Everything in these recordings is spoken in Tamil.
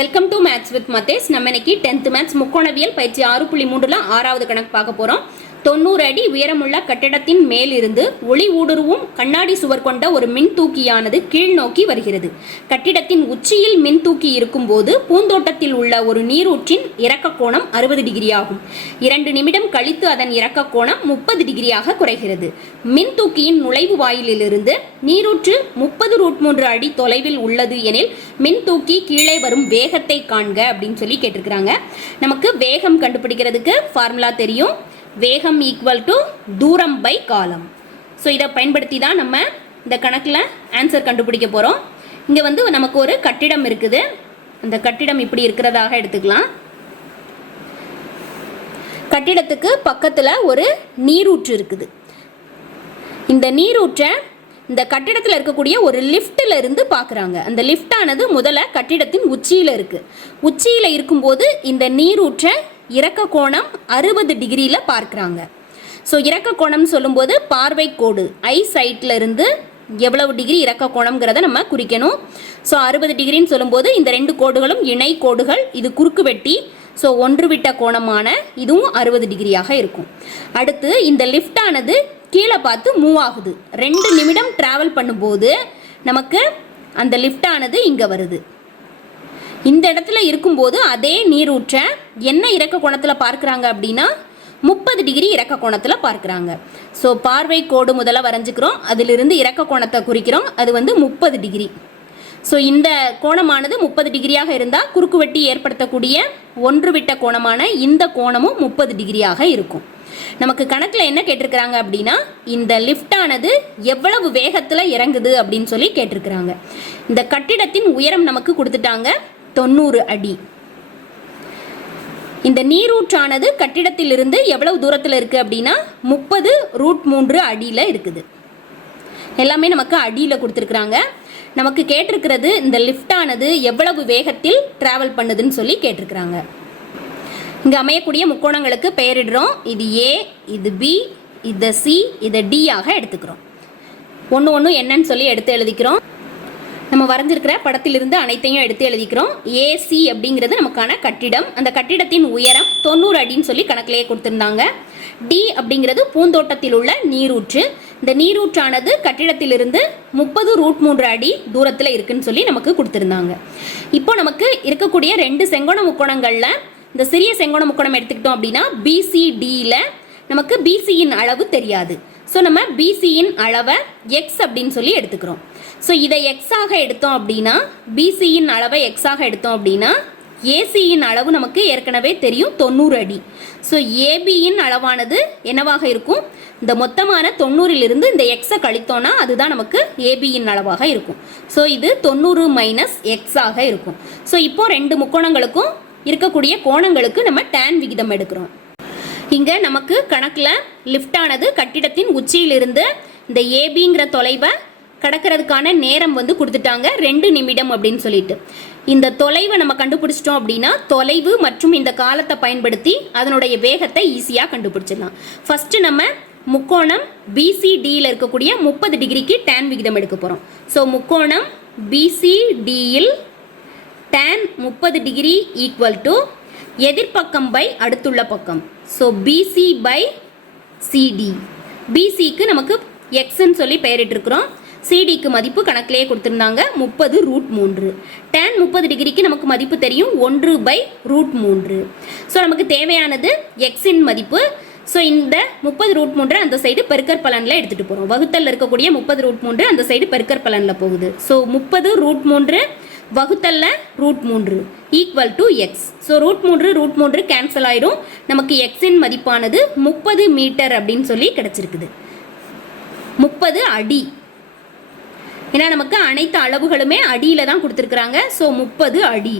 வெல்கம் டு மேத்ஸ் வித் மத்தேஸ் நம்ம இன்னைக்கு டென்த் மேத்ஸ் முக்கோணவியல் பயிற்சி ஆறு புள்ளி மூன்றுல ஆறாவது கணக்கு பார்க்க போறோம். தொண்ணூறு அடி உயரமுள்ள கட்டிடத்தின் மேலிருந்து ஒளி ஊடுருவும் கண்ணாடி சுவர் கொண்ட ஒரு மின் தூக்கியானது கீழ் நோக்கி வருகிறது. கட்டிடத்தின் உச்சியில் மின் தூக்கி இருக்கும்போது பூந்தோட்டத்தில் உள்ள ஒரு நீரூற்றின் இறக்க கோணம் அறுபது டிகிரி ஆகும் இரண்டு நிமிடம் கழித்து அதன் இறக்க கோணம் முப்பது டிகிரியாக குறைகிறது. மின் தூக்கியின் நுழைவு வாயிலிலிருந்து நீரூற்று முப்பது ரூட் மூன்று அடி தொலைவில் உள்ளது எனில் மின் தூக்கி கீழே வரும் வேகத்தை காண்க அப்படின்னு சொல்லி கேட்டிருக்கிறாங்க. நமக்கு வேகம் கண்டுபிடிக்கிறதுக்கு ஃபார்முலா தெரியும். வேகம் ஈக்குவல் டு தூரம் பை காலம். ஸோ இதை பயன்படுத்தி தான் நம்ம இந்த கணக்கில் ஆன்சர் கண்டுபிடிக்க போகிறோம் இங்கே வந்து நமக்கு ஒரு கட்டிடம் இருக்குது. அந்த கட்டிடம் இப்படி இருக்கிறதாக எடுத்துக்கலாம். கட்டிடத்துக்கு பக்கத்தில் ஒரு நீரூற்று இருக்குது. இந்த நீரூற்றை இந்த கட்டிடத்தில் இருக்கக்கூடிய ஒரு லிஃப்ட்டில் இருந்து பார்க்குறாங்க அந்த லிஃப்டானது முதல்ல கட்டிடத்தின் உச்சியில் இருக்குது உச்சியில் இருக்கும்போது இந்த நீரூற்றை இறக்க கோணம் அறுபது டிகிரியில் பார்க்குறாங்க. ஸோ இறக்க கோணம்னு சொல்லும்போது பார்வை கோடு ஐ சைட்டில் இருந்து எவ்வளவு டிகிரி இறக்க கோணம்ங்கிறத நம்ம குறிக்கணும். ஸோ அறுபது டிகிரின்னு சொல்லும்போது இந்த ரெண்டு கோடுகளும் இணை கோடுகள் இது குறுக்கு வெட்டி ஸோ ஒன்று விட்ட கோணமான இதுவும் அறுபது டிகிரியாக இருக்கும். அடுத்து இந்த லிஃப்டானது கீழே பார்த்து மூவ் ஆகுது. ரெண்டு நிமிடம் ட்ராவல் பண்ணும்போது நமக்கு அந்த லிஃப்டானது இங்கே வருது. இந்த இடத்துல இருக்கும்போது அதே நீரூற்றை என்ன இறக்க கோணத்தில் பார்க்குறாங்க அப்படின்னா முப்பது டிகிரி இறக்க கோணத்தில் பார்க்குறாங்க. ஸோ பார்வை கோடு முதல்ல வரைஞ்சிக்கிறோம். அதிலிருந்து இறக்க கோணத்தை குறிக்கிறோம். அது வந்து முப்பது டிகிரி. ஸோ இந்த கோணமானது முப்பது டிகிரியாக இருந்தால் குறுக்குவெட்டி ஏற்படுத்தக்கூடிய ஒன்று விட்ட கோணமான இந்த கோணமும் முப்பது டிகிரியாக இருக்கும். நமக்கு கணக்கில் என்ன கேட்டிருக்கிறாங்க அப்படின்னா இந்த லிஃப்டானது எவ்வளவு வேகத்தில் இறங்குது அப்படின்னு சொல்லி கேட்டிருக்கிறாங்க. இந்த கட்டிடத்தின் உயரம் நமக்கு கொடுத்துட்டாங்க. தொண்ணூறு அடி. இந்த நீரூற்றானது கட்டிடத்திலிருந்து எவ்வளவு தூரத்தில் இருக்குது அப்படின்னா முப்பது ரூட் மூன்று அடியில் இருக்குது. எல்லாமே நமக்கு அடியில் கொடுத்துருக்குறாங்க. நமக்கு கேட்டிருக்கிறது இந்த லிஃப்டானது எவ்வளவு வேகத்தில் ட்ராவல் பண்ணுதுன்னு சொல்லி கேட்டிருக்கிறாங்க. இங்கே அமையக்கூடிய முக்கோணங்களுக்கு பெயரிடுறோம். இது ஏ இது பி இது சி இதை டி ஆக எடுத்துக்கிறோம். ஒன்று ஒன்று என்னன்னு சொல்லி எடுத்து எழுதிக்கிறோம். நம்ம வரைஞ்சிருக்கிற படத்திலிருந்து அனைத்தையும் எடுத்து எழுதிக்கிறோம். ஏசி அப்படிங்கிறது நமக்கான கட்டிடம். அந்த கட்டிடத்தின் உயரம் தொண்ணூறு அடின்னு சொல்லி கணக்கிலேயே கொடுத்துருந்தாங்க. டி அப்படிங்கிறது பூந்தோட்டத்தில் உள்ள நீரூற்று. இந்த நீரூற்றானது கட்டிடத்திலிருந்து முப்பது ரூட் மூன்று அடி தூரத்தில் இருக்குன்னு சொல்லி நமக்கு கொடுத்துருந்தாங்க. இப்போ நமக்கு இருக்கக்கூடிய ரெண்டு செங்கோண முக்கோணங்களில் இந்த சிறிய செங்கோண முக்கோணம் எடுத்துக்கிட்டோம் அப்படின்னா பிசிடியில் நமக்கு பிசியின் அளவு தெரியாது. ஸோ நம்ம பிசியின் அளவை எக்ஸ் அப்படின்னு சொல்லி எடுத்துக்கிறோம். ஸோ இதை எக்ஸாக எடுத்தோம் அப்படின்னா பிசியின் அளவை எக்ஸாக எடுத்தோம் அப்படின்னா ஏசியின் அளவு நமக்கு ஏற்கனவே தெரியும் தொண்ணூறு அடி. ஸோ ஏபியின் அளவானது என்னவாக இருக்கும்? இந்த மொத்தமான தொண்ணூறிலிருந்து இந்த எக்ஸை கழித்தோன்னா அதுதான் நமக்கு ஏபியின் அளவாக இருக்கும். ஸோ இது தொண்ணூறு மைனஸ் எக்ஸாக இருக்கும். ஸோ இப்போ ரெண்டு முக்கோணங்களுக்கும் இருக்கக்கூடிய கோணங்களுக்கு நம்ம டேன் விகிதம் எடுக்கிறோம். இங்கே நமக்கு கணக்கில் லிஃப்ட் ஆனது கட்டிடத்தின் உச்சியிலிருந்து இந்த ஏபிங்கிற தொலைவை கடக்கிறதுக்கான நேரம் வந்து கொடுத்துட்டாங்க. ரெண்டு நிமிடம் அப்படின்னு சொல்லிட்டு. இந்த தொலைவை நம்ம கண்டுபிடிச்சிட்டோம் அப்படின்னா தொலைவு மற்றும் இந்த காலத்தை பயன்படுத்தி அதனுடைய வேகத்தை ஈஸியாக கண்டுபிடிச்சிடலாம். ஃபஸ்ட்டு நம்ம முக்கோணம் பிசிடியில் இருக்கக்கூடிய முப்பது டிகிரிக்கு டேன் விகிதம் எடுக்க போகிறோம் ஸோ முக்கோணம் பிசிடியில் டேன் முப்பது டிகிரி ஈக்குவல் டு எதிர்பக்கம் பை அடுத்துள்ள பக்கம். ஸோ பிசி பை சிடி பிசிக்கு நமக்கு எக்ஸ்ன்னு சொல்லி பெயரிட்டிருக்கிறோம். சிடிக்கு மதிப்பு கணக்கிலேயே கொடுத்துருந்தாங்க. முப்பது ரூட் மூன்று. டேன் முப்பது டிகிரிக்கு நமக்கு மதிப்பு தெரியும். ஒன்று பை ரூட் மூன்று. ஸோ நமக்கு தேவையானது எக்ஸின் மதிப்பு. ஸோ இந்த முப்பது ரூட் மூன்று அந்த சைடு பெருக்கர் பலனில் எடுத்துகிட்டு போகிறோம் வகுத்தல் இருக்கக்கூடிய முப்பது ரூட் மூன்று அந்த சைடு பெருக்கர் பலனில் போகுது. ஸோ முப்பது ரூட் மூன்று வகுத்தலில் ரூட் மூன்று. Equal to x so root மூன்று ரூட் மூன்று கேன்சல் ஆயிடும் நமக்கு எக்ஸின் மதிப்பானது முப்பது மீட்டர் அப்படின்னு சொல்லி கிடச்சிருக்குது. முப்பது அடி. ஏன்னா நமக்கு அனைத்து அளவுகளுமே அடியில் தான் கொடுத்துருக்குறாங்க. ஸோ முப்பது அடி.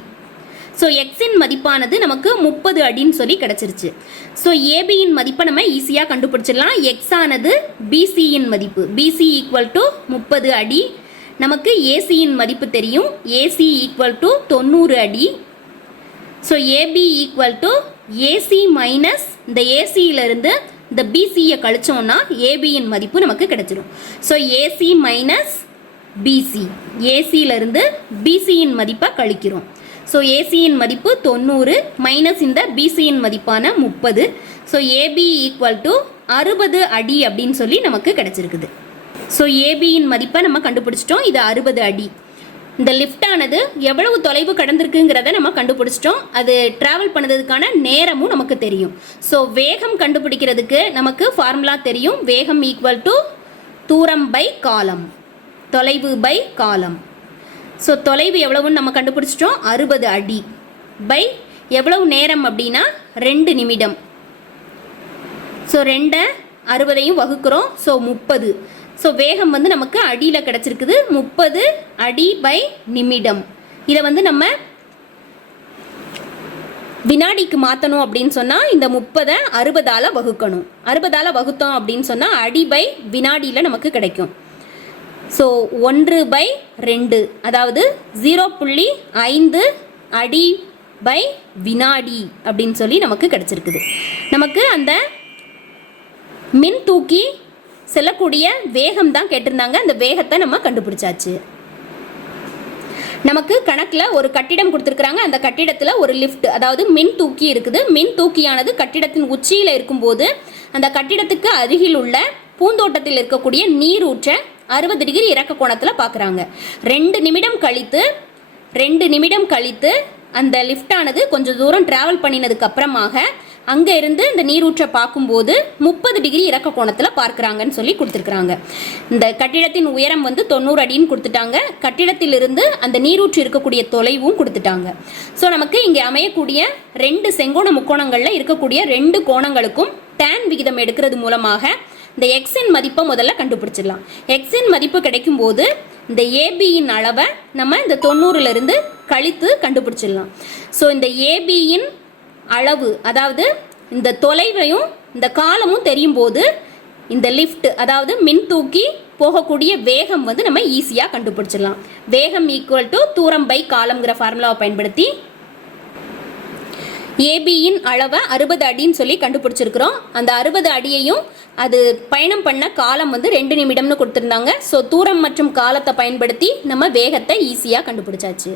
ஸோ எக்ஸின் மதிப்பானது நமக்கு முப்பது அடின்னு சொல்லி கிடச்சிருச்சு. ஸோ ஏபியின் மதிப்பை நம்ம ஈஸியாக கண்டுபிடிச்சிடலாம். எக்ஸ் ஆனது பிசியின் மதிப்பு. பிசி ஈக்குவல் டு முப்பது அடி. நமக்கு ஏசியின் மதிப்பு தெரியும். ஏசி ஈக்குவல் டு தொண்ணூறு அடி. So AB equal to AC minus இந்த ஏசியிலிருந்து இந்த பிசியை கழிச்சோம்னா ஏபியின் மதிப்பு நமக்கு கிடைச்சிடும் ஸோ ஏசி மைனஸ் பிசி ஏசியிலிருந்து பிசியின் மதிப்பை கழிக்கிறோம். ஸோ ஏசியின் மதிப்பு தொண்ணூறு மைனஸ் இந்த பிசியின் மதிப்பான முப்பது. ஸோ ஏபி ஈக்குவல் டு அறுபது அடி அப்படின்னு சொல்லி நமக்கு கிடச்சிருக்குது. ஸோ ஏபியின் மதிப்பை நம்ம கண்டுபிடிச்சிட்டோம். இது அறுபது அடி. இந்த லிஃப்டானது எவ்வளவு தொலைவு கடந்திருக்குங்கிறத நம்ம கண்டுபிடிச்சிட்டோம். அது ட்ராவல் பண்ணதுக்கான நேரமும் நமக்கு தெரியும். ஸோ வேகம் கண்டுபிடிக்கிறதுக்கு நமக்கு ஃபார்முலா தெரியும். வேகம் ஈக்குவல் டு தூரம் பை காலம் தொலைவு பை காலம் ஸோ தொலைவு எவ்வளவுன்னு நம்ம கண்டுபிடிச்சிட்டோம். அறுபது அடி. பை எவ்வளவு நேரம் அப்படின்னா ரெண்டு நிமிடம். ஸோ ரெண்டை அறுபதையும் வகுக்கிறோம். ஸோ முப்பது. ஸோ வேகம் வந்து நமக்கு அடியில் கிடச்சிருக்குது. முப்பது அடி பை நிமிடம். இதை வந்து நம்ம வினாடிக்கு மாற்றணும் அப்படின்னு சொன்னால் இந்த முப்பதை அறுபதால் வகுக்கணும். அறுபதால் வகுத்தோம் அப்படின்னு சொன்னால் அடி பை வினாடியில் நமக்கு கிடைக்கும். ஸோ ஒன்று பை ரெண்டு அதாவது ஜீரோ புள்ளி ஐந்து அடி பை வினாடி அப்படின்னு சொல்லி நமக்கு கிடச்சிருக்குது. நமக்கு அந்த மின் தூக்கி செல்லக்கூடிய வேகம் தான் கேட்டிருந்தாங்க. அந்த வேகத்தை நம்ம கண்டுபிடிச்சாச்சு. நமக்கு கணக்கில் ஒரு கட்டிடம் கொடுத்துருக்குறாங்க. அந்த கட்டிடத்தில் ஒரு லிஃப்ட் அதாவது மின் தூக்கி இருக்குது. மின் தூக்கியானது கட்டிடத்தின் உச்சியில் இருக்கும்போது அந்த கட்டிடத்துக்கு அருகில் உள்ள பூந்தோட்டத்தில் இருக்கக்கூடிய நீரூற்றை அறுபது டிகிரி இறக்க கோணத்தில் பார்க்குறாங்க ரெண்டு நிமிடம் கழித்து ரெண்டு நிமிடம் கழித்து அந்த லிஃப்டானது கொஞ்சம் தூரம் ட்ராவல் பண்ணினதுக்கு அப்புறமாக அங்கே இருந்து இந்த நீரூற்றை பார்க்கும்போது முப்பது டிகிரி இறக்க கோணத்தில் பார்க்குறாங்கன்னு சொல்லி கொடுத்துருக்குறாங்க. இந்த கட்டிடத்தின் உயரம் வந்து தொண்ணூறு அடின்னு கொடுத்துட்டாங்க. கட்டிடத்திலிருந்து அந்த நீரூற்று இருக்கக்கூடிய தொலைவும் கொடுத்துட்டாங்க. ஸோ நமக்கு இங்கே அமையக்கூடிய ரெண்டு செங்கோண முக்கோணங்களில் இருக்கக்கூடிய ரெண்டு கோணங்களுக்கும் டேன் விகிதம் எடுக்கிறது மூலமாக இந்த எக்ஸின் மதிப்பை முதல்ல கண்டுபிடிச்சிடலாம். எக்ஸின் மதிப்பு கிடைக்கும் போது இந்த ஏபியின் அளவை நம்ம இந்த தொண்ணூறுலேருந்து கழித்து கண்டுபிடிச்சிடலாம். ஸோ இந்த ஏபியின் அளவு அதாவது இந்த தொலைவையும் இந்த காலமும் தெரியும் போது இந்த லிஃப்ட் அதாவது மின் தூக்கி போகக்கூடிய வேகம் வந்து நம்ம ஈஸியாக கண்டுபிடிச்சிடலாம். வேகம் ஈக்குவல் டு தூரம் பை காலம்ங்கிற ஃபார்முலாவை பயன்படுத்தி ஏபியின் அளவை அறுபது அடின்னு சொல்லி கண்டுபிடிச்சிருக்கிறோம். அந்த அறுபது அடியையும் அது பயணம் பண்ண காலம் வந்து ரெண்டு நிமிடம்னு கொடுத்துருந்தாங்க. ஸோ தூரம் மற்றும் காலத்தை பயன்படுத்தி நம்ம வேகத்தை ஈஸியாக கண்டுபிடிச்சாச்சு.